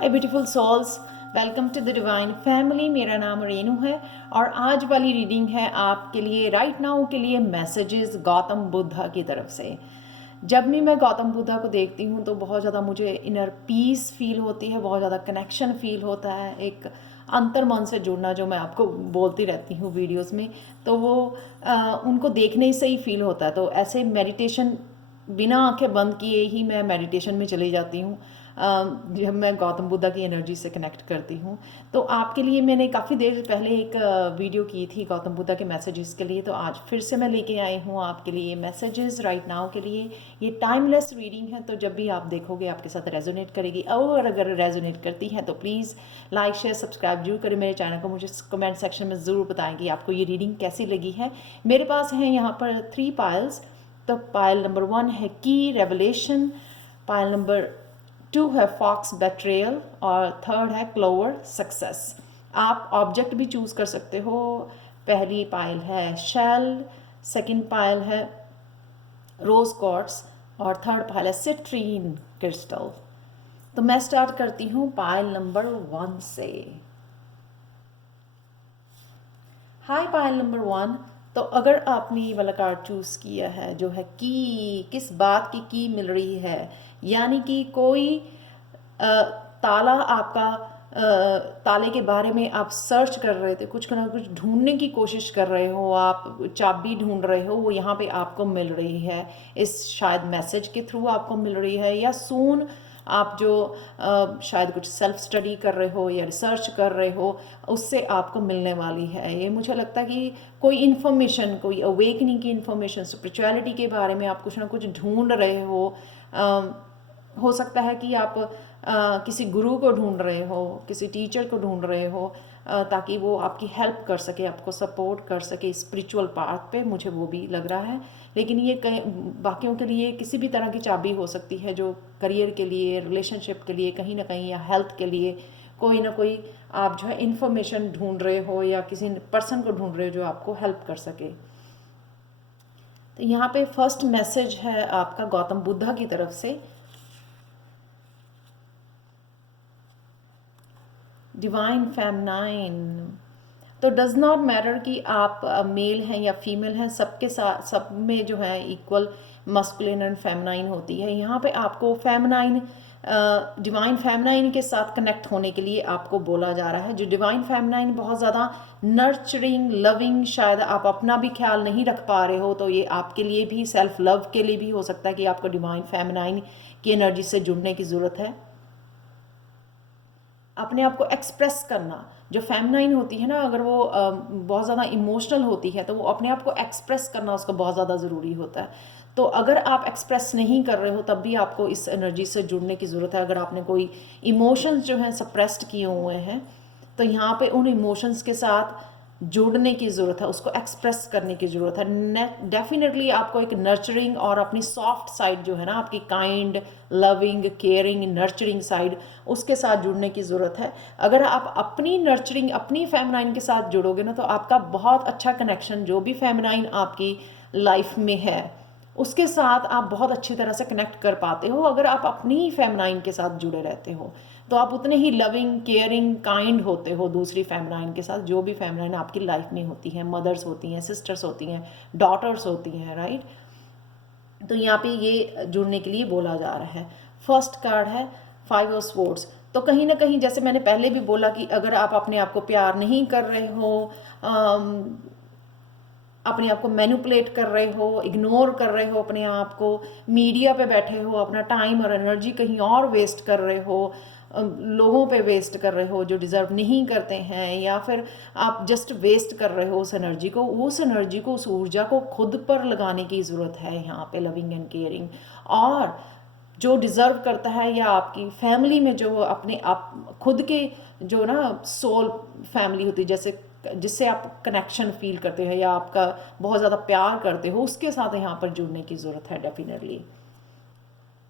Hi beautiful souls, welcome to the divine family. मेरा नाम रेनू है और आज वाली रीडिंग है आपके लिए राइट नाउ के लिए मैसेजेस गौतम बुद्धा की तरफ से। जब भी मैं गौतम बुद्धा को देखती हूँ तो बहुत ज़्यादा मुझे इनर पीस फील होती है, बहुत ज़्यादा कनेक्शन फील होता है, एक अंतर्मन से जुड़ना जो मैं आपको बोलती रहती हूँ वीडियोस में, तो वो उनको देखने से ही फील होता है। तो ऐसे मेडिटेशन बिना आंखें बंद किए ही मैं मेडिटेशन में चली जाती हूँ जब मैं गौतम बुद्धा की एनर्जी से कनेक्ट करती हूँ। तो आपके लिए मैंने काफ़ी देर पहले एक वीडियो की थी गौतम बुद्धा के मैसेजेस के लिए, तो आज फिर से मैं लेके आई हूँ आपके लिए मैसेजेस राइट नाउ के लिए। ये टाइमलेस रीडिंग है, तो जब भी आप देखोगे आपके साथ रेजोनेट करेगी, और अगर रेजोनेट करती है तो प्लीज़ लाइक शेयर सब्सक्राइब जरूर करें मेरे चैनल को। मुझे कमेंट सेक्शन में ज़रूर बताएं कि आपको ये रीडिंग कैसी लगी है। मेरे पास हैं यहाँ पर 3 पायल्स। तो पायल नंबर 1 है की रेवलेशन, पायल नंबर 2 है फॉक्स बेट्रेयल और थर्ड है क्लोवर सक्सेस। आप ऑब्जेक्ट भी चूज़ कर सकते हो। पहली पायल है शेल, सेकंड पायल है रोज क्वार्ट्स और थर्ड पायल है सिट्रीन क्रिस्टल। तो मैं स्टार्ट करती हूँ पायल नंबर 1 से। हाय पायल नंबर 1। तो अगर आपने ये वाला कार्ड चूज़ किया है जो है की, किस बात की मिल रही है, यानी कि कोई ताला आपका, ताले के बारे में आप सर्च कर रहे थे, कुछ ना कुछ ढूंढने की कोशिश कर रहे हो, आप चाबी ढूंढ रहे हो, वो यहाँ पे आपको मिल रही है। इस शायद मैसेज के थ्रू आपको मिल रही है, या सून आप जो शायद कुछ सेल्फ स्टडी कर रहे हो या रिसर्च कर रहे हो, उससे आपको मिलने वाली है। ये मुझे लगता है कि कोई इन्फॉर्मेशन, कोई अवेकनिंग की इन्फॉर्मेशन, स्पिरिचुअलिटी के बारे में आप कुछ ना कुछ ढूंढ रहे हो सकता है कि आप किसी गुरु को ढूंढ रहे हो, किसी टीचर को ढूंढ रहे हो, ताकि वो आपकी हेल्प कर सके, आपको सपोर्ट कर सके स्पिरिचुअल पाथ पे। मुझे वो भी लग रहा है। लेकिन ये कई बाकियों के लिए किसी भी तरह की चाबी हो सकती है, जो करियर के लिए, रिलेशनशिप के लिए कहीं ना कहीं, या हेल्थ के लिए कोई ना कोई आप जो है इन्फॉर्मेशन ढूंढ रहे हो, या किसी पर्सन को ढूंढ रहे हो जो आपको हेल्प कर सके। तो यहाँ पे फर्स्ट मैसेज है आपका गौतम बुद्धा की तरफ से। Divine feminine. तो डज नॉट मैटर कि आप मेल हैं या फीमेल हैं, सबके साथ, सब में जो है इक्वल मस्कुलिन एंड फेमनाइन होती है। यहाँ पे आपको फेमनाइन, डिवाइन फेमनाइन के साथ कनेक्ट होने के लिए आपको बोला जा रहा है। जो डिवाइन फेमनाइन बहुत ज़्यादा नर्चरिंग, लविंग, शायद आप अपना भी ख्याल नहीं रख पा रहे हो, तो ये आपके लिए भी, सेल्फ लव के लिए भी हो सकता है कि आपको डिवाइन फेमनाइन की एनर्जी से जुड़ने की ज़रूरत है। अपने आप को एक्सप्रेस करना, जो फेमिनाइन होती है ना, अगर वो बहुत ज़्यादा इमोशनल होती है तो वो अपने आप को एक्सप्रेस करना उसको बहुत ज़्यादा ज़रूरी होता है। तो अगर आप एक्सप्रेस नहीं कर रहे हो तब भी आपको इस एनर्जी से जुड़ने की ज़रूरत है। अगर आपने कोई इमोशंस जो हैं सप्रेस्ड किए हुए हैं, तो यहाँ पे उन इमोशंस के साथ जुड़ने की ज़रूरत है, उसको एक्सप्रेस करने की ज़रूरत है। डेफिनेटली आपको एक नर्चरिंग और अपनी सॉफ्ट साइड जो है ना, आपकी kind, loving, caring, nurturing side, उसके साथ जुड़ने की ज़रूरत है। अगर आप अपनी नर्चरिंग, अपनी फेमिनाइन के साथ जुड़ोगे ना, तो आपका बहुत अच्छा कनेक्शन, जो भी फेमिनाइन आपकी लाइफ में है उसके साथ आप बहुत अच्छी तरह से कनेक्ट कर पाते हो। अगर आप अपनी ही फेमिनाइन के साथ जुड़े रहते हो तो आप उतने ही लविंग, केयरिंग, काइंड होते हो दूसरी फेमिनाइन के साथ, जो भी फेमिनाइन आपकी लाइफ में होती है। मदर्स होती हैं, सिस्टर्स होती हैं, डॉटर्स होती हैं, राइट। तो यहाँ पे ये जुड़ने के लिए बोला जा रहा है। फर्स्ट कार्ड है 5 ऑफ स्वॉर्ड्स। तो कहीं ना कहीं, जैसे मैंने पहले भी बोला, कि अगर आप अपने आप को प्यार नहीं कर रहे हो, अपने आप को मैनिपुलेट कर रहे हो, इग्नोर कर रहे हो अपने आप को, मीडिया पे बैठे हो, अपना टाइम और एनर्जी कहीं और वेस्ट कर रहे हो, लोगों पे वेस्ट कर रहे हो जो डिज़र्व नहीं करते हैं, या फिर आप जस्ट वेस्ट कर रहे हो उस एनर्जी को, उस ऊर्जा को खुद पर लगाने की ज़रूरत है यहाँ पे, लविंग एंड केयरिंग। और जो डिज़र्व करता है, या आपकी फैमिली में जो अपने आप खुद के जो ना सोल फैमिली होती है, जैसे जिससे आप कनेक्शन फील करते हो या आपका बहुत ज़्यादा प्यार करते हो, उसके साथ यहाँ पर जुड़ने की ज़रूरत है डेफिनेटली।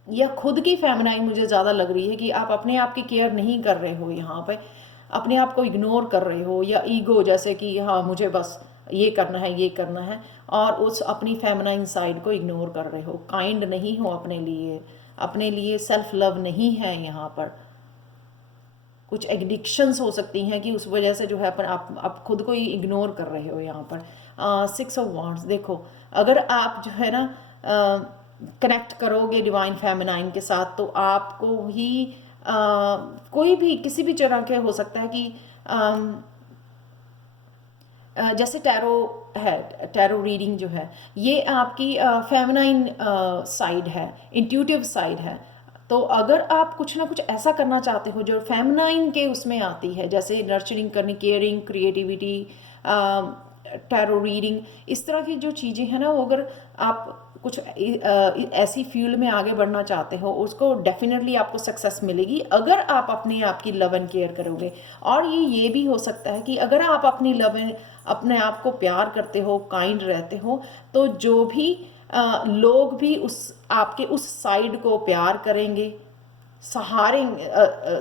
या खुद की फेमिनाइन मुझे ज़्यादा लग रही है कि आप अपने आप की केयर नहीं कर रहे हो, यहाँ पे अपने आप को इग्नोर कर रहे हो, या ईगो, जैसे कि हाँ मुझे बस ये करना है, ये करना है, और उस अपनी फेमिनाइन साइड को इग्नोर कर रहे हो, काइंड नहीं हो अपने लिए, अपने लिए सेल्फ लव नहीं है यहाँ पर। कुछ एडिक्शंस हो सकती हैं कि उस वजह से जो है अपन आप खुद को ही इग्नोर कर रहे हो यहाँ पर। 6 ऑफ वांड्स, देखो अगर आप जो है ना कनेक्ट करोगे डिवाइन फेमिनाइन के साथ तो आपको ही कोई भी किसी भी तरह के हो सकता है कि जैसे टैरो है, टैरो रीडिंग जो है ये आपकी फेमिनाइन साइड है, इंट्यूटिव साइड है। तो अगर आप कुछ ना कुछ ऐसा करना चाहते हो जो फेमिनाइन के उसमें आती है, जैसे नर्चरिंग करनी, केयरिंग, क्रिएटिविटी, टैरो रीडिंग, इस तरह की जो चीज़ें हैं ना, वो अगर आप कुछ ऐसी फील्ड में आगे बढ़ना चाहते हो उसको डेफिनेटली आपको सक्सेस मिलेगी अगर आप अपने आप की लव एंड केयर करोगे। और ये भी हो सकता है कि अगर आप अपनी लव एंड अपने आप को प्यार करते हो, काइंड रहते हो, तो जो भी लोग भी उस आपके उस साइड को प्यार करेंगे,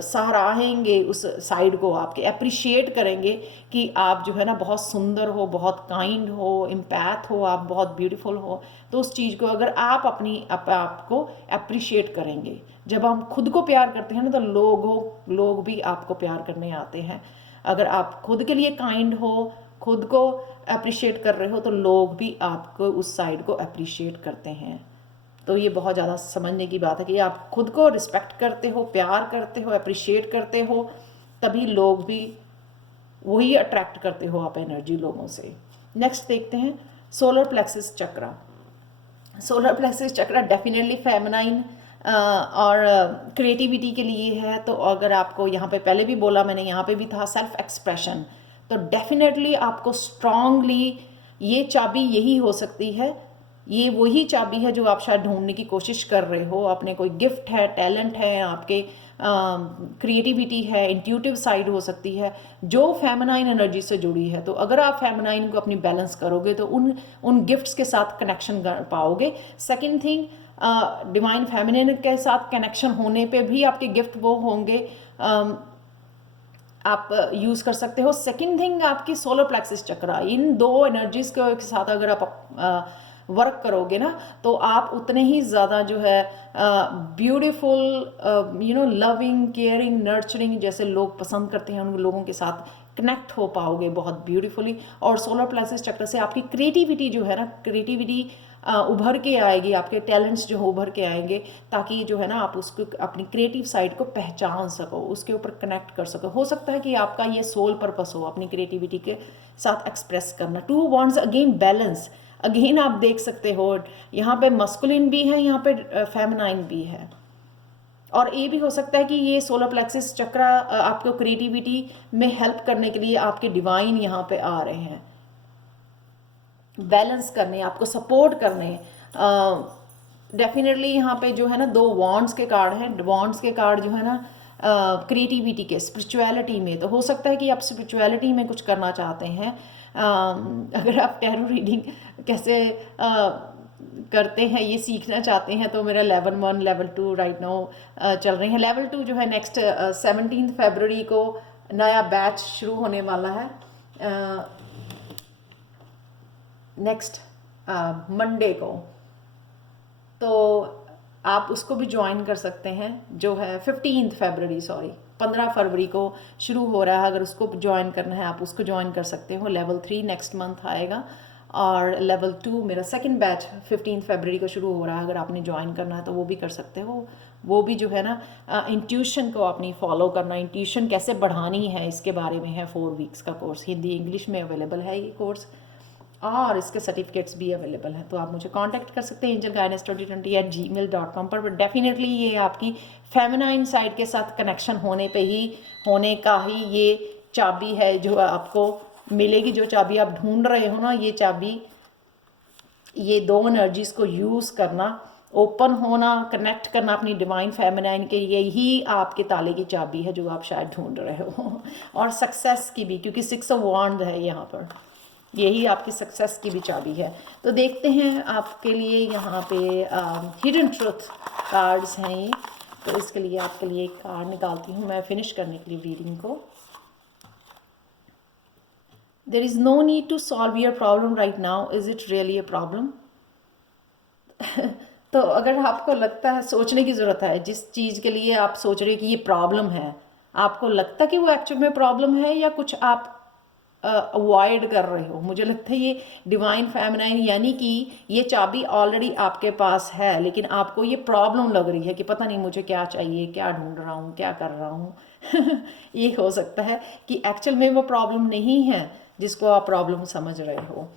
सराहेंगे उस साइड को, आपके अप्रिशिएट करेंगे कि आप जो है ना बहुत सुंदर हो, बहुत काइंड हो, एम्पैथ हो, आप बहुत ब्यूटीफुल हो। तो उस चीज़ को अगर आप आपको अप्रिशिएट करेंगे, जब हम खुद को प्यार करते हैं ना तो लोग भी आपको प्यार करने आते हैं। अगर आप खुद के लिए काइंड हो, खुद को अप्रिशिएट कर रहे हो, तो लोग भी आपको उस साइड को अप्रिशिएट करते हैं। तो ये बहुत ज़्यादा समझने की बात है कि आप खुद को रिस्पेक्ट करते हो, प्यार करते हो, अप्रिशिएट करते हो, तभी लोग भी वही अट्रैक्ट करते हो आप एनर्जी लोगों से। नेक्स्ट देखते हैं सोलर प्लेक्सिस चक्रा। सोलर प्लेक्सिस चक्रा डेफिनेटली फेमिनाइन और क्रिएटिविटी के लिए है। तो अगर आपको यहाँ पे पहले भी बोला मैंने, यहाँ पे भी था सेल्फ एक्सप्रेशन, तो डेफिनेटली आपको स्ट्रांगली ये चाबी यही हो सकती है, ये वही चाबी है जो आप शायद ढूंढने की कोशिश कर रहे हो। अपने कोई गिफ्ट है, टैलेंट है, आपके क्रिएटिविटी है, इंट्यूटिव साइड हो सकती है जो फेमिनाइन एनर्जी से जुड़ी है। तो अगर आप फेमिनाइन को अपनी बैलेंस करोगे तो उन गिफ्ट्स के साथ कनेक्शन कर पाओगे। सेकंड थिंग, डिवाइन फेमिनिन के साथ कनेक्शन होने पे भी आपके गिफ्ट वो होंगे, आप यूज़ कर सकते हो। सेकंड थिंग, आपकी सोलर प्लेक्सिस चक्रा, इन दो एनर्जीज के साथ अगर आप वर्क करोगे ना तो आप उतने ही ज़्यादा जो है ब्यूटीफुल, लविंग, केयरिंग, नर्चरिंग जैसे लोग पसंद करते हैं उन लोगों के साथ कनेक्ट हो पाओगे बहुत ब्यूटीफुली। और सोलर प्लेक्सिस चक्र से आपकी क्रिएटिविटी जो है ना, क्रिएटिविटी उभर के आएगी, आपके टैलेंट्स जो उभर के आएंगे, ताकि जो है ना आप उसको अपनी क्रिएटिव साइड को पहचान सको, उसके ऊपर कनेक्ट कर सको। हो सकता है कि आपका ये सोल पर्पस हो अपनी क्रिएटिविटी के साथ एक्सप्रेस करना। 2 wands अगेन बैलेंस, अगेन आप देख सकते हो यहाँ पे मस्कुलिन भी है, यहाँ पे फेमिनाइन भी है। और ये भी हो सकता है कि ये सोलर प्लेक्सिस चक्र आपको क्रिएटिविटी में हेल्प करने के लिए आपके डिवाइन यहाँ पे आ रहे हैं, बैलेंस करने, आपको सपोर्ट करने। डेफिनेटली यहाँ पे जो है ना 2 वॉन्ड्स के कार्ड हैं। वॉन्ड्स के कार्ड जो है ना क्रिएटिविटी के, स्पिरिचुअलिटी में, तो हो सकता है कि आप स्पिरिचुअलिटी में कुछ करना चाहते हैं। अगर आप टैरो रीडिंग कैसे करते हैं ये सीखना चाहते हैं तो मेरा लेवल 1 लेवल 2 राइट नाउ चल रहे हैं। लेवल 2 जो है नेक्स्ट 17 फरवरी को नया बैच शुरू होने वाला है, नेक्स्ट मंडे को। तो आप उसको भी ज्वाइन कर सकते हैं, जो है 15 फरवरी को शुरू हो रहा है। अगर उसको ज्वाइन करना है आप उसको ज्वाइन कर सकते हो। लेवल 3 नेक्स्ट मंथ आएगा और लेवल 2 मेरा सेकंड बैच 15 फरवरी को शुरू हो रहा है। अगर आपने ज्वाइन करना है तो वो भी कर सकते हो। वो भी जो है ना इंट्यूशन को अपनी फॉलो करना, इंट्यूशन कैसे बढ़ानी है इसके बारे में है। 4 वीक्स का कोर्स हिंदी इंग्लिश में अवेलेबल है ये कोर्स, और इसके सर्टिफिकेट्स भी अवेलेबल हैं। तो आप मुझे कांटेक्ट कर सकते हैं angelguidance2020@gmail.com पर। डेफिनेटली ये आपकी फेमिनाइन साइड के साथ कनेक्शन होने का ही ये चाबी है जो आपको मिलेगी। जो चाबी आप ढूंढ रहे हो ना, ये चाबी, ये 2 एनर्जीज़ को यूज़ करना, ओपन होना, कनेक्ट करना अपनी डिवाइन फेमिनाइन के, यही आपके ताले की चाबी है जो आप शायद ढूंढ रहे हो। और सक्सेस की भी, क्योंकि 6 ऑफ वांड है यहाँ पर, यही आपकी सक्सेस की भी चाबी है। तो देखते हैं आपके लिए यहाँ पे हिडन ट्रुथ कार्ड्स हैं ये। तो इसके लिए आपके लिए एक कार्ड निकालती हूँ मैं फिनिश करने के लिए रीडिंग को। There is no need to solve your problem right now, is it really a problem? तो अगर आपको लगता है, सोचने की ज़रूरत है, जिस चीज़ के लिए आप सोच रहे हो कि ये प्रॉब्लम है, आपको लगता कि वो एक्चुअल में प्रॉब्लम है या कुछ आप अवॉइड कर रहे हो। मुझे लगता है ये डिवाइन फेमिनाइन यानी कि ये चाबी ऑलरेडी आपके पास है, लेकिन आपको ये प्रॉब्लम लग रही है कि पता नहीं मुझे क्या चाहिए, क्या ढूंढ रहा हूँ, क्या कर रहा हूँ। ये हो सकता है कि एक्चुअल में वो प्रॉब्लम नहीं है जिसको आप प्रॉब्लम समझ रहे हो।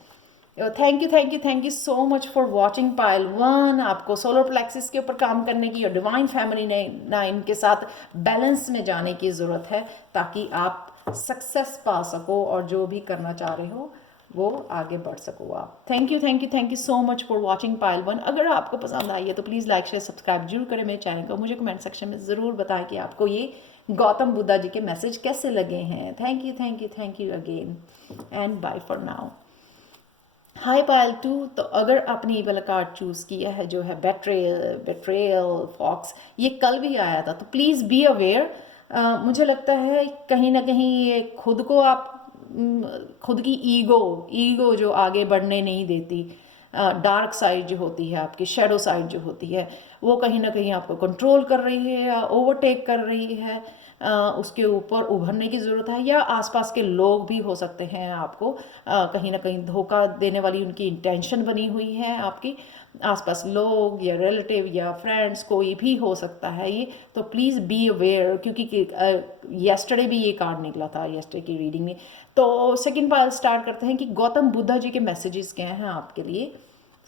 Thank you so much for watching pile 1। आपको सोलर प्लेक्सिस के ऊपर काम करने की और डिवाइन फैमिली नाइन के साथ बैलेंस में जाने की ज़रूरत है ताकि आप सक्सेस पा सको और जो भी करना चाह रहे हो वो आगे बढ़ सको आप। Thank you so much for watching pile 1। अगर आपको पसंद आई है तो प्लीज़ लाइक शेयर सब्सक्राइब जरूर करें मेरे चैनल को। मुझे कमेंट सेक्शन में ज़रूर बताएं कि आपको ये गौतम बुद्धा जी के मैसेज कैसे लगे हैं। Thank you again and bye for now. Hi Payal 2। तो अगर आपने ये वाला कार्ड चूज़ किया है जो है बेट्रेयल फॉक्स, ये कल भी आया था, तो प्लीज़ बी अवेयर। मुझे लगता है कहीं ना कहीं ये खुद को आप खुद की ईगो जो आगे बढ़ने नहीं देती, डार्क साइड जो होती है आपकी, शेडो साइड जो होती है, वो कहीं ना कहीं आपको कंट्रोल कर रही है या ओवरटेक कर रही है। उसके ऊपर उभरने की ज़रूरत है, या आसपास के लोग भी हो सकते हैं आपको कहीं ना कहीं धोखा देने वाली उनकी इंटेंशन बनी हुई है। आपकी आसपास लोग या रिलेटिव या फ्रेंड्स कोई भी हो सकता है ये, तो प्लीज़ बी अवेयर, क्योंकि येस्टरडे भी ये कार्ड निकला था येस्टरडे की रीडिंग में। तो सेकंड पार्ट स्टार्ट करते हैं कि गौतम बुद्धा जी के मैसेजेस क्या हैं आपके लिए।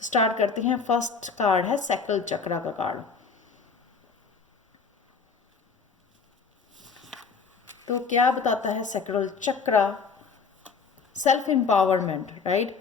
स्टार्ट करते हैं। फर्स्ट कार्ड है सैक्रल चक्रा का कार्ड। तो क्या बताता है sacral chakra? Self empowerment, right.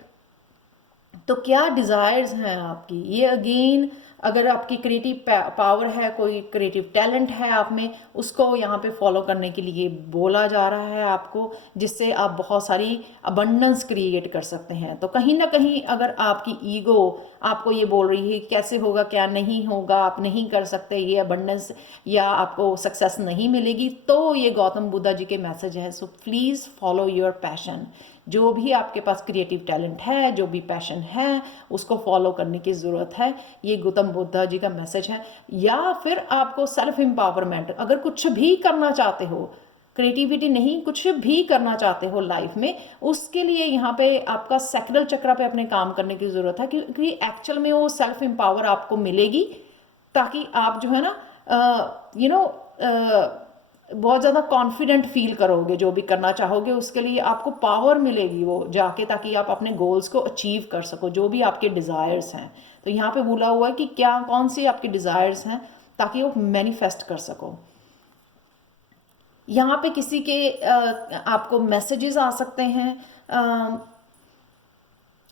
तो क्या डिज़ायर्स हैं आपकी? ये अगेन अगर आपकी क्रिएटिव पावर है, कोई क्रिएटिव टैलेंट है आप में, उसको यहाँ पे फॉलो करने के लिए बोला जा रहा है आपको, जिससे आप बहुत सारी अबंडेंस क्रिएट कर सकते हैं। तो कहीं ना कहीं अगर आपकी ईगो आपको ये बोल रही है कैसे होगा, क्या नहीं होगा, आप नहीं कर सकते ये अबंडेंस, या आपको सक्सेस नहीं मिलेगी, तो ये गौतम बुद्धा जी के मैसेज है। So please follow your passion. जो भी आपके पास क्रिएटिव टैलेंट है, जो भी पैशन है, उसको फॉलो करने की ज़रूरत है। ये गौतम बुद्धा जी का मैसेज है। या फिर आपको सेल्फ एम्पावरमेंट, अगर कुछ भी करना चाहते हो, क्रिएटिविटी नहीं, कुछ भी करना चाहते हो लाइफ में, उसके लिए यहाँ पे आपका सैक्रल चक्र पे अपने काम करने की ज़रूरत है, क्योंकि एक्चुअल में वो सेल्फ एम्पावर आपको मिलेगी, ताकि आप जो है ना बहुत ज़्यादा कॉन्फिडेंट फील करोगे। जो भी करना चाहोगे उसके लिए आपको पावर मिलेगी वो जाके, ताकि आप अपने गोल्स को अचीव कर सको, जो भी आपके डिज़ायर्स हैं। तो यहाँ पे बोला हुआ है कि क्या कौन सी आपकी डिज़ायर्स हैं, ताकि वो मैनिफेस्ट कर सको। यहाँ पे किसी के आपको मैसेजेस आ सकते हैं,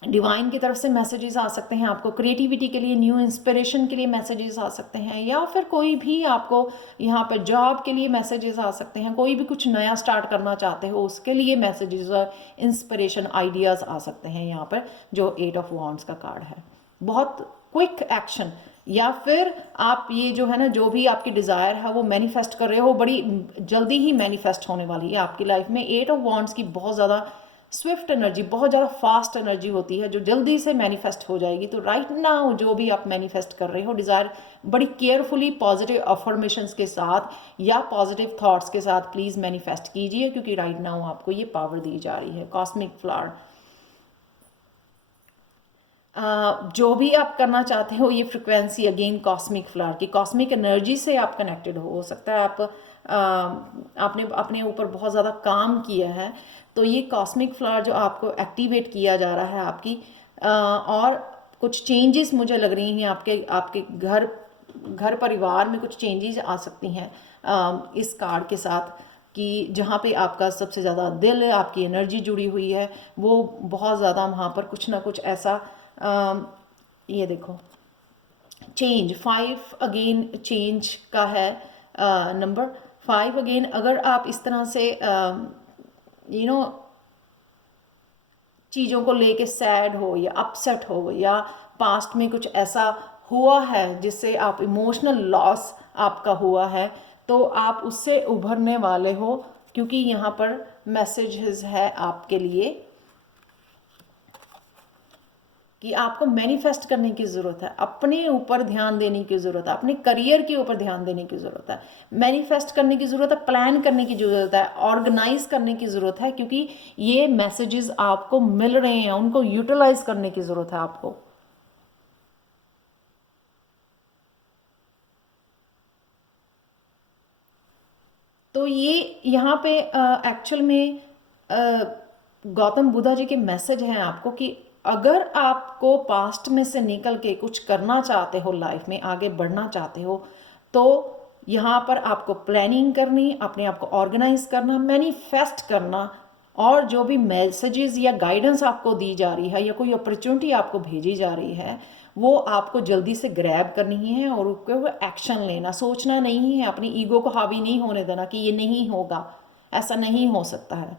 डिवाइन की तरफ से मैसेजेस आ सकते हैं आपको क्रिएटिविटी के लिए, न्यू इंस्पिरेशन के लिए मैसेजेस आ सकते हैं, या फिर कोई भी आपको यहाँ पर जॉब के लिए मैसेजेस आ सकते हैं। कोई भी कुछ नया स्टार्ट करना चाहते हो उसके लिए मैसेजेस और इंस्पिरेशन आइडियाज़ आ सकते हैं यहाँ पर, जो 8 ऑफ वॉन्ड्स का कार्ड है। बहुत क्विक एक्शन, या फिर आप ये जो है ना, जो भी आपकी डिज़ायर है वो मैनिफेस्ट कर रहे हो, बड़ी जल्दी ही मैनिफेस्ट होने वाली है आपकी लाइफ में। 8 ऑफ वॉन्ड्स की बहुत ज़्यादा स्विफ्ट एनर्जी, बहुत ज़्यादा फास्ट एनर्जी होती है जो जल्दी से मैनिफेस्ट हो जाएगी। तो राइट नाउ जो भी आप मैनिफेस्ट कर रहे हो डिज़ायर, बड़ी केयरफुली पॉजिटिव अफर्मेशंस के साथ या पॉजिटिव थॉट्स के साथ प्लीज़ मैनिफेस्ट कीजिए, क्योंकि राइट नाउ आपको ये पावर दी जा रही है। कॉस्मिक फ्लावर, जो भी आप करना चाहते हो, ये फ्रिक्वेंसी अगेन कॉस्मिक फ्लावर की, कॉस्मिक एनर्जी से आप कनेक्टेड हो सकता है आप आपने अपने ऊपर बहुत ज़्यादा काम किया है, तो ये कॉस्मिक फ्लावर जो आपको एक्टिवेट किया जा रहा है आपकी, और कुछ चेंजेस मुझे लग रही हैं आपके आपके घर परिवार में कुछ चेंजेस आ सकती हैं इस कार्ड के साथ, कि जहाँ पे आपका सबसे ज़्यादा दिल, आपकी एनर्जी जुड़ी हुई है, वो बहुत ज़्यादा वहाँ पर कुछ ना कुछ ऐसा ये देखो चेंज 5 अगेन चेंज का है नंबर 5 अगेन। अगर आप इस तरह से चीज़ों को लेके सैड हो या अपसेट हो, या पास्ट में कुछ ऐसा हुआ है जिससे आप इमोशनल लॉस आपका हुआ है, तो आप उससे उभरने वाले हो, क्योंकि यहाँ पर मैसेजेस है आपके लिए कि आपको मैनिफेस्ट करने की ज़रूरत है, अपने ऊपर ध्यान देने की ज़रूरत है, अपने करियर के ऊपर ध्यान देने की ज़रूरत है, मैनिफेस्ट करने की ज़रूरत है, प्लान करने की ज़रूरत है, ऑर्गेनाइज करने की ज़रूरत है, क्योंकि ये मैसेजेस आपको मिल रहे हैं, उनको यूटिलाइज करने की ज़रूरत है आपको। तो ये यहाँ पे एक्चुअल में गौतम बुद्धा जी के मैसेज हैं आपको कि अगर आपको पास्ट में से निकल के कुछ करना चाहते हो, लाइफ में आगे बढ़ना चाहते हो, तो यहाँ पर आपको प्लानिंग करनी, अपने आप को ऑर्गेनाइज करना, मैनिफेस्ट करना, और जो भी मैसेजेस या गाइडेंस आपको दी जा रही है या कोई अपॉर्चुनिटी आपको भेजी जा रही है, वो आपको जल्दी से ग्रैब करनी है और उसके ऊपर एक्शन लेना। सोचना नहीं है, अपनी ईगो को हावी नहीं होने देना कि ये नहीं होगा, ऐसा नहीं हो सकता है।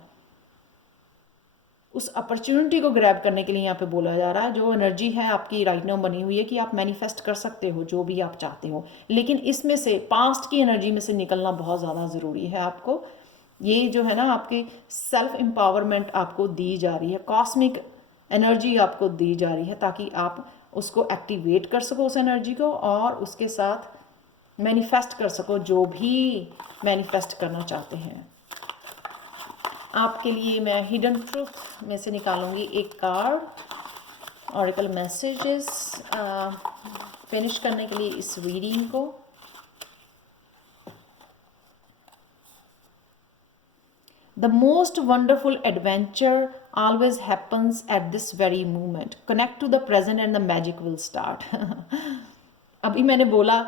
उस अपॉर्चुनिटी को ग्रैब करने के लिए यहाँ पे बोला जा रहा है, जो एनर्जी है आपकी राइट नाउ बनी हुई है कि आप मैनिफेस्ट कर सकते हो जो भी आप चाहते हो, लेकिन इसमें से पास्ट की एनर्जी में से निकलना बहुत ज़्यादा ज़रूरी है आपको। ये जो है ना, आपकी सेल्फ एम्पावरमेंट आपको दी जा रही है, कॉस्मिक एनर्जी आपको दी जा रही है, ताकि आप उसको एक्टिवेट कर सको उस एनर्जी को, और उसके साथ मैनिफेस्ट कर सको जो भी मैनिफेस्ट करना चाहते हैं। आपके लिए मैं हिडन ट्रूथ में से निकालूंगी एक कार्ड, ऑरेकल मैसेजेस, फिनिश करने के लिए इस रीडिंग को। The most wonderful adventure always happens at this very moment. Connect to the present and the magic will start. अभी मैंने बोला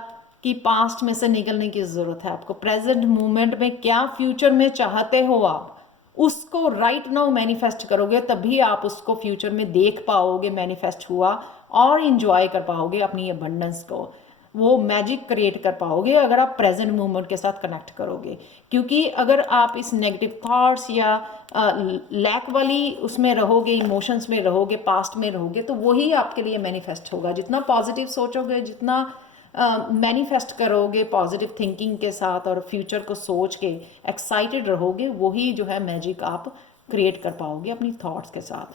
कि पास्ट में से निकलने की ज़रूरत है आपको, प्रेजेंट मोमेंट में क्या फ्यूचर में चाहते हो आप, उसको राइट नाउ मैनिफेस्ट करोगे, तभी आप उसको फ्यूचर में देख पाओगे मैनिफेस्ट हुआ, और इंजॉय कर पाओगे अपनी अबंडेंस को, वो मैजिक क्रिएट कर पाओगे अगर आप प्रेजेंट मोमेंट के साथ कनेक्ट करोगे। क्योंकि अगर आप इस नेगेटिव थॉट्स या लैक वाली उसमें रहोगे, इमोशंस में रहोगे, पास्ट में रहोगे, तो वही आपके लिए मैनिफेस्ट होगा। जितना पॉजिटिव सोचोगे, जितना मैनिफेस्ट करोगे पॉजिटिव थिंकिंग के साथ और फ्यूचर को सोच के एक्साइटेड रहोगे, वही जो है मैजिक आप क्रिएट कर पाओगे अपनी थॉट्स के साथ।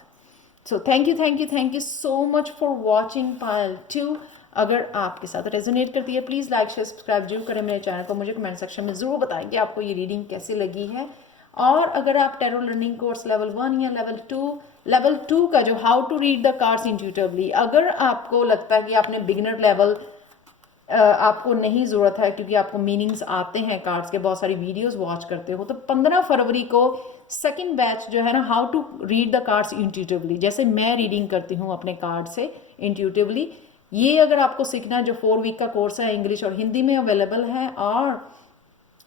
So thank you so much for watching Payal 2। अगर आपके साथ रेजोनेट करती है, प्लीज़ लाइक शेयर सब्सक्राइब जरूर करें मेरे चैनल को। मुझे कमेंट सेक्शन में ज़रूर बताएं कि आपको ये रीडिंग कैसी लगी है। और अगर आप टैरो लर्निंग कोर्स लेवल 1 या लेवल 2 का जो how to read the cards intuitively, अगर आपको लगता है कि आपने बिगिनर लेवल आपको नहीं ज़रूरत है, क्योंकि आपको मीनिंग्स आते हैं कार्ड्स के, बहुत सारी वीडियोस वॉच करते हो, तो 15 फरवरी को सेकंड बैच जो है ना, how to read the cards intuitively, जैसे मैं रीडिंग करती हूँ अपने कार्ड से इंट्यूटिवली, ये अगर आपको सीखना है, जो 4 वीक का कोर्स है, इंग्लिश और हिंदी में अवेलेबल है और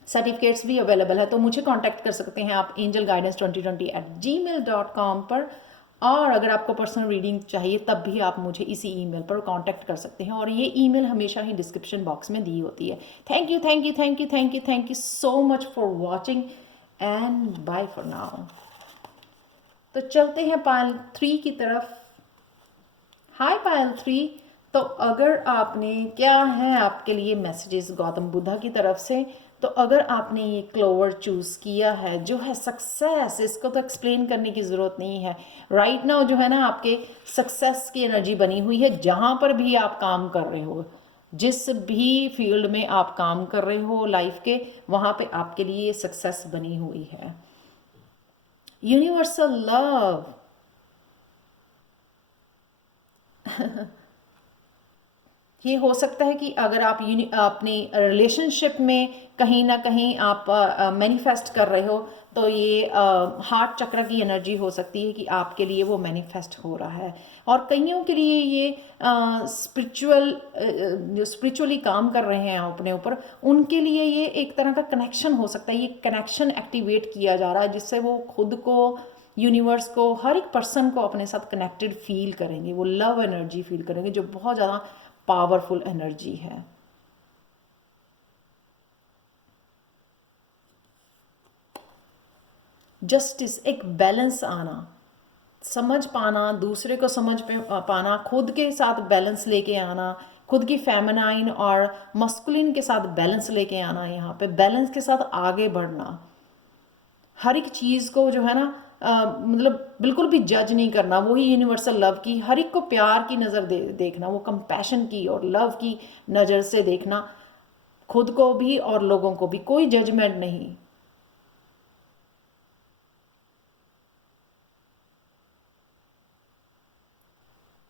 सर्टिफिकेट्स भी अवेलेबल है, तो मुझे कांटेक्ट कर सकते हैं आप angelguidance2020@gmail.com पर। और अगर आपको पर्सनल रीडिंग चाहिए तब भी आप मुझे इसी ईमेल पर कांटेक्ट कर सकते हैं, और ये ईमेल हमेशा ही डिस्क्रिप्शन बॉक्स में दी होती है। Thank you so much for watching and bye for now. तो चलते हैं पायल 3 की तरफ। हाय पायल 3। तो अगर आपने, क्या है आपके लिए मैसेजेस गौतम बुद्धा की तरफ से, तो अगर आपने ये क्लोवर चूज़ किया है जो है सक्सेस, इसको तो एक्सप्लेन करने की ज़रूरत नहीं है। राइट नाउ जो है ना, आपके सक्सेस की एनर्जी बनी हुई है, जहाँ पर भी आप काम कर रहे हो, जिस भी फील्ड में आप काम कर रहे हो लाइफ के, वहाँ पे आपके लिए सक्सेस बनी हुई है। यूनिवर्सल लव ये हो सकता है कि अगर आप अपनी रिलेशनशिप में कहीं ना कहीं आप मैनिफेस्ट कर रहे हो, तो ये हार्ट चक्र की एनर्जी हो सकती है कि आपके लिए वो मैनिफेस्ट हो रहा है। और कईयों के लिए ये जो स्पिरिचुअली काम कर रहे हैं अपने ऊपर, उनके लिए ये एक तरह का कनेक्शन हो सकता है। ये कनेक्शन एक्टिवेट किया जा रहा है, जिससे वो खुद को, यूनिवर्स को, हर एक पर्सन को अपने साथ कनेक्टेड फील करेंगे, वो लव एनर्जी फील करेंगे, जो बहुत ज़्यादा पावरफुल एनर्जी है। जस्टिस, एक बैलेंस आना, समझ पाना, दूसरे को समझ पाना, खुद के साथ बैलेंस लेके आना, खुद की फेमिनाइन और मस्कुलिन के साथ बैलेंस लेके आना, यहाँ पे बैलेंस के साथ आगे बढ़ना, हर एक चीज़ को जो है ना मतलब बिल्कुल भी जज नहीं करना, वही यूनिवर्सल लव की, हर एक को प्यार की नज़र देखना, वो कंपैशन की और लव की नज़र से देखना, खुद को भी और लोगों को भी, कोई जजमेंट नहीं।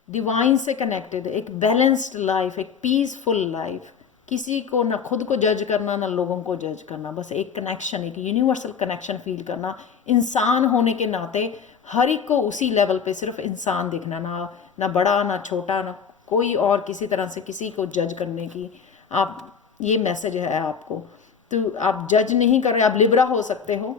डिवाइन से कनेक्टेड, एक बैलेंस्ड लाइफ, एक पीसफुल लाइफ, किसी को ना खुद को जज करना ना लोगों को जज करना, बस एक कनेक्शन, एक यूनिवर्सल कनेक्शन फील करना, इंसान होने के नाते हर एक को उसी लेवल पे सिर्फ इंसान दिखना, ना बड़ा ना छोटा, ना कोई और किसी तरह से किसी को जज करने की। आप, ये मैसेज है आपको, तो आप जज नहीं कर रहे, आप लिब्रा हो सकते हो।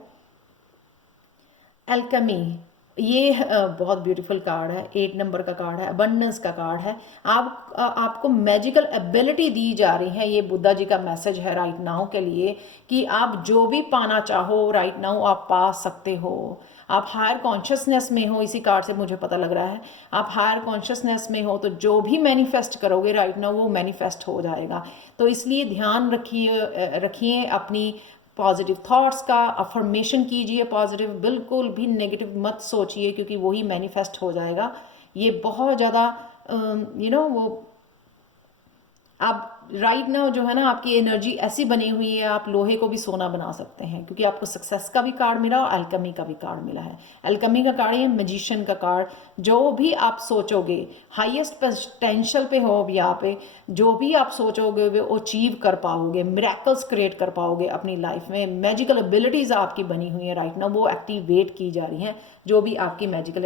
एल्केमी, ये बहुत ब्यूटीफुल कार्ड है, 8 नंबर का कार्ड है, अबंडेंस का कार्ड है। आपको मैजिकल एबिलिटी दी जा रही है, ये बुद्धा जी का मैसेज है राइट नाउ के लिए, कि आप जो भी पाना चाहो राइट नाउ आप पा सकते हो। आप हायर कॉन्शियसनेस में हो, इसी कार्ड से मुझे पता लग रहा है, आप हायर कॉन्शियसनेस में हो, तो जो भी मैनिफेस्ट करोगे राइट नाउ वो मैनिफेस्ट हो जाएगा। तो इसलिए ध्यान रखिए अपनी पॉजिटिव थॉट्स का, अफर्मेशन कीजिए पॉजिटिव, बिल्कुल भी नेगेटिव मत सोचिए, क्योंकि वही मैनिफेस्ट हो जाएगा। ये बहुत ज़्यादा वो आप राइट नाउ जो है ना, आपकी एनर्जी ऐसी बनी हुई है, आप लोहे को भी सोना बना सकते हैं, क्योंकि आपको सक्सेस का भी कार्ड मिला और अल्केमी का भी कार्ड मिला है। अल्केमी का कार्ड है मैजिशियन का कार्ड, जो भी आप सोचोगे हाईएस्ट पोटेंशियल पे हो अभी यहाँ पे, जो भी आप सोचोगे वो अचीव कर पाओगे, मिरेकल्स क्रिएट कर पाओगे अपनी लाइफ में। मैजिकल एबिलिटीज़ आपकी बनी हुई है राइट नाउ, वो एक्टिवेट की जा रही हैं, जो भी आपकी मैजिकल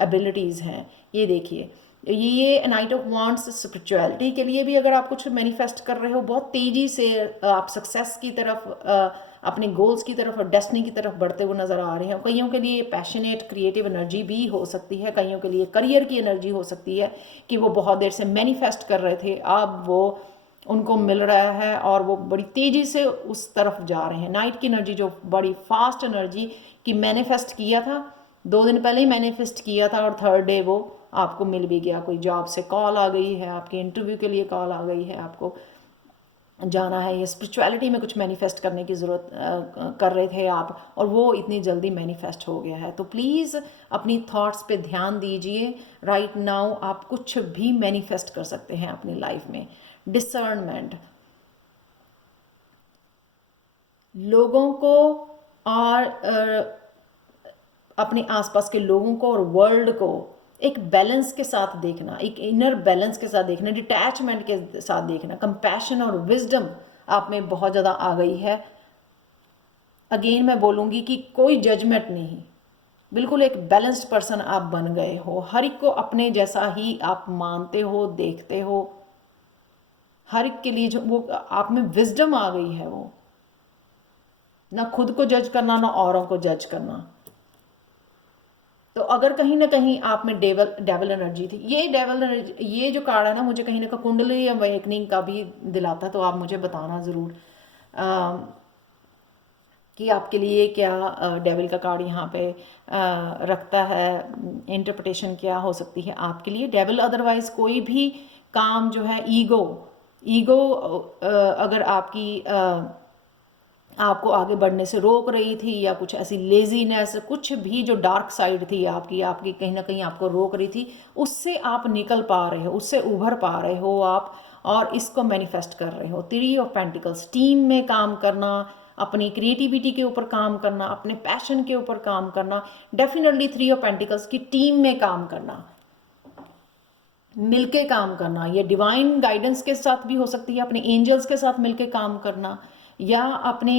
एबिलिटीज़ हैं। ये देखिए, ये नाइट ऑफ वांड्स स्पिरिचुअलिटी के लिए भी, अगर आप कुछ मैनिफेस्ट कर रहे हो, बहुत तेज़ी से आप सक्सेस की तरफ, अपने गोल्स की तरफ और डेस्टिनी की तरफ बढ़ते हुए नज़र आ रहे हैं। कईयों के लिए पैशनेट क्रिएटिव एनर्जी भी हो सकती है, कईयों के लिए करियर की एनर्जी हो सकती है, कि वो बहुत देर से मैनिफेस्ट कर रहे थे, अब वो उनको मिल रहा है और वो बड़ी तेज़ी से उस तरफ जा रहे हैं। नाइट की एनर्जी जो बड़ी फास्ट एनर्जी, कि मैनिफेस्ट किया था 2 दिन पहले ही मैनिफेस्ट किया था और थर्ड डे वो आपको मिल भी गया, कोई जॉब से कॉल आ गई है, आपके इंटरव्यू के लिए कॉल आ गई है, आपको जाना है, ये स्पिरिचुअलिटी में कुछ मैनिफेस्ट करने की ज़रूरत कर रहे थे आप, और वो इतनी जल्दी मैनिफेस्ट हो गया है। तो प्लीज़ अपनी थॉट्स पे ध्यान दीजिए, राइट नाउ आप कुछ भी मैनिफेस्ट कर सकते हैं अपनी लाइफ में। डिसर्नमेंट, लोगों को और अपने आसपास के लोगों को और वर्ल्ड को एक बैलेंस के साथ देखना, एक इनर बैलेंस के साथ देखना, डिटैचमेंट के साथ देखना, कंपैशन और विजडम आप में बहुत ज़्यादा आ गई है। अगेन मैं बोलूँगी कि कोई जजमेंट नहीं, बिल्कुल एक बैलेंस्ड पर्सन आप बन गए हो, हर एक को अपने जैसा ही आप मानते हो, देखते हो, हर एक के लिए जो वो आप में विजडम आ गई है, वो ना खुद को जज करना ना औरों को जज करना। तो अगर कहीं ना कहीं आप में डेवल एनर्जी थी, ये डेवल एनर्जी, ये जो कार्ड है ना, मुझे कहीं ना कहीं कुंडली अवेकनिंग का भी दिलाता है, तो आप मुझे बताना ज़रूर कि आपके लिए क्या डेविल का कार्ड यहाँ पे रखता है, इंटरप्रिटेशन क्या हो सकती है आपके लिए डेविल। अदरवाइज कोई भी काम जो है, ईगो अगर आपकी आपको आगे बढ़ने से रोक रही थी, या कुछ ऐसी लेजीनेस, कुछ भी जो डार्क साइड थी आपकी कहीं ना कहीं आपको रोक रही थी, उससे आप निकल पा रहे हो, उससे उभर पा रहे हो आप, और इसको मैनिफेस्ट कर रहे हो। 3 ऑफ पेंटिकल्स, टीम में काम करना, अपनी क्रिएटिविटी के ऊपर काम करना, अपने पैशन के ऊपर काम करना, डेफिनेटली 3 ऑफ पेंटिकल्स की टीम में काम करना, मिलके काम करना। ये डिवाइन गाइडेंस के साथ भी हो सकती है, अपने एंजल्स के साथ मिलके काम करना, या अपने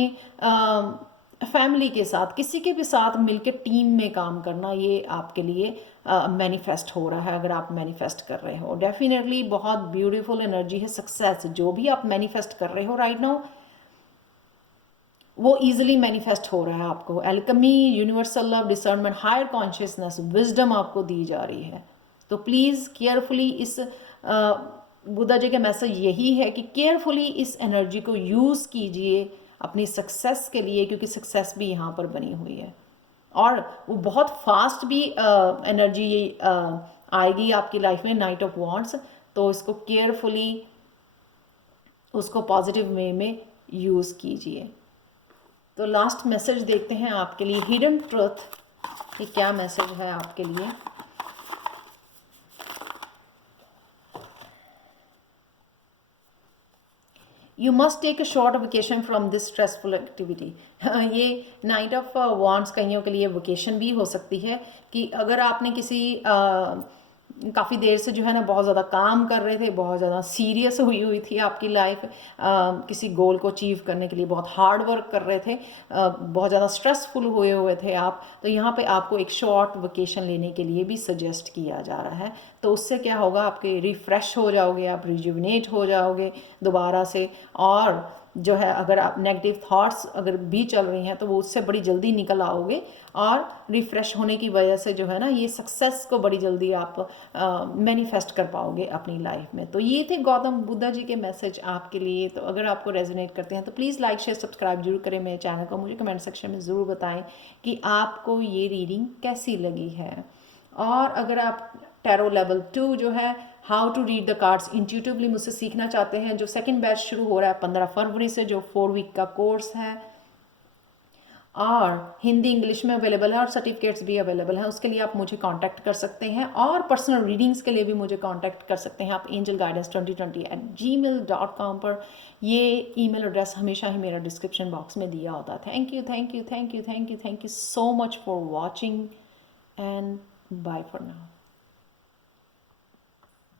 फैमिली के साथ, किसी के भी साथ मिलके टीम में काम करना। ये आपके लिए मैनिफेस्ट हो रहा है, अगर आप मैनिफेस्ट कर रहे हो। डेफिनेटली बहुत ब्यूटीफुल एनर्जी है। सक्सेस जो भी आप मैनिफेस्ट कर रहे हो राइट नाउ, वो इजीली मैनिफेस्ट हो रहा है आपको। Alchemy, universal love, discernment, higher consciousness, wisdom आपको दी जा रही है। तो प्लीज़ केयरफुली इस बुद्धा जी का मैसेज यही है कि केयरफुली इस एनर्जी को यूज़ कीजिए अपनी सक्सेस के लिए, क्योंकि सक्सेस भी यहाँ पर बनी हुई है, और वो बहुत फास्ट भी एनर्जी आएगी आपकी लाइफ में, नाइट ऑफ वॉन्ड्स। तो इसको केयरफुली, उसको पॉजिटिव वे में यूज़ कीजिए। तो लास्ट मैसेज देखते हैं आपके लिए, हिडन ट्रुथ, ये क्या मैसेज है आपके लिए। You must take a short vacation from this stressful activity. ये नाइट ऑफ वांड्स कईयों के लिए वेकेशन भी हो सकती है, कि अगर आपने किसी काफ़ी देर से जो है ना बहुत ज़्यादा काम कर रहे थे, बहुत ज़्यादा सीरियस हुई थी आपकी लाइफ, किसी गोल को अचीव करने के लिए बहुत हार्ड वर्क कर रहे थे, बहुत ज़्यादा स्ट्रेसफुल हुए थे आप, तो यहाँ पे आपको एक शॉर्ट वेकेशन लेने के लिए भी सजेस्ट किया जा रहा है। तो उससे क्या होगा, आपके रिफ़्रेश हो जाओगे, आप रिजुविनेट हो जाओगे दोबारा से, और जो है अगर आप नेगेटिव थॉट्स अगर भी चल रही हैं तो वो उससे बड़ी जल्दी निकल आओगे, और रिफ़्रेश होने की वजह से जो है ना ये सक्सेस को बड़ी जल्दी आप मैनिफेस्ट कर पाओगे अपनी लाइफ में। तो ये थे गौतम बुद्धा जी के मैसेज आपके लिए। तो अगर आपको रेजोनेट करते हैं तो प्लीज़ लाइक शेयर सब्सक्राइब जरूर करें मेरे चैनल को, मुझे कमेंट सेक्शन में ज़रूर बताएं कि आपको ये रीडिंग कैसी लगी है। और अगर आप टैरो लेवल 2 जो है how to read the cards intuitively मुझसे सीखना चाहते हैं, जो सेकंड बैच शुरू हो रहा है 15 फरवरी से, जो 4 वीक का कोर्स है, और हिंदी इंग्लिश में अवेलेबल है और सर्टिफिकेट्स भी अवेलेबल हैं, उसके लिए आप मुझे कांटेक्ट कर सकते हैं। और पर्सनल रीडिंग्स के लिए भी मुझे कांटेक्ट कर सकते हैं आप angelguidance2020@gmail.com पर। ये ईमेल एड्रेस हमेशा ही मेरा डिस्क्रिप्शन बॉक्स में दिया होता है। Thank you thank you thank you thank you thank you so much for watching, and bye for now.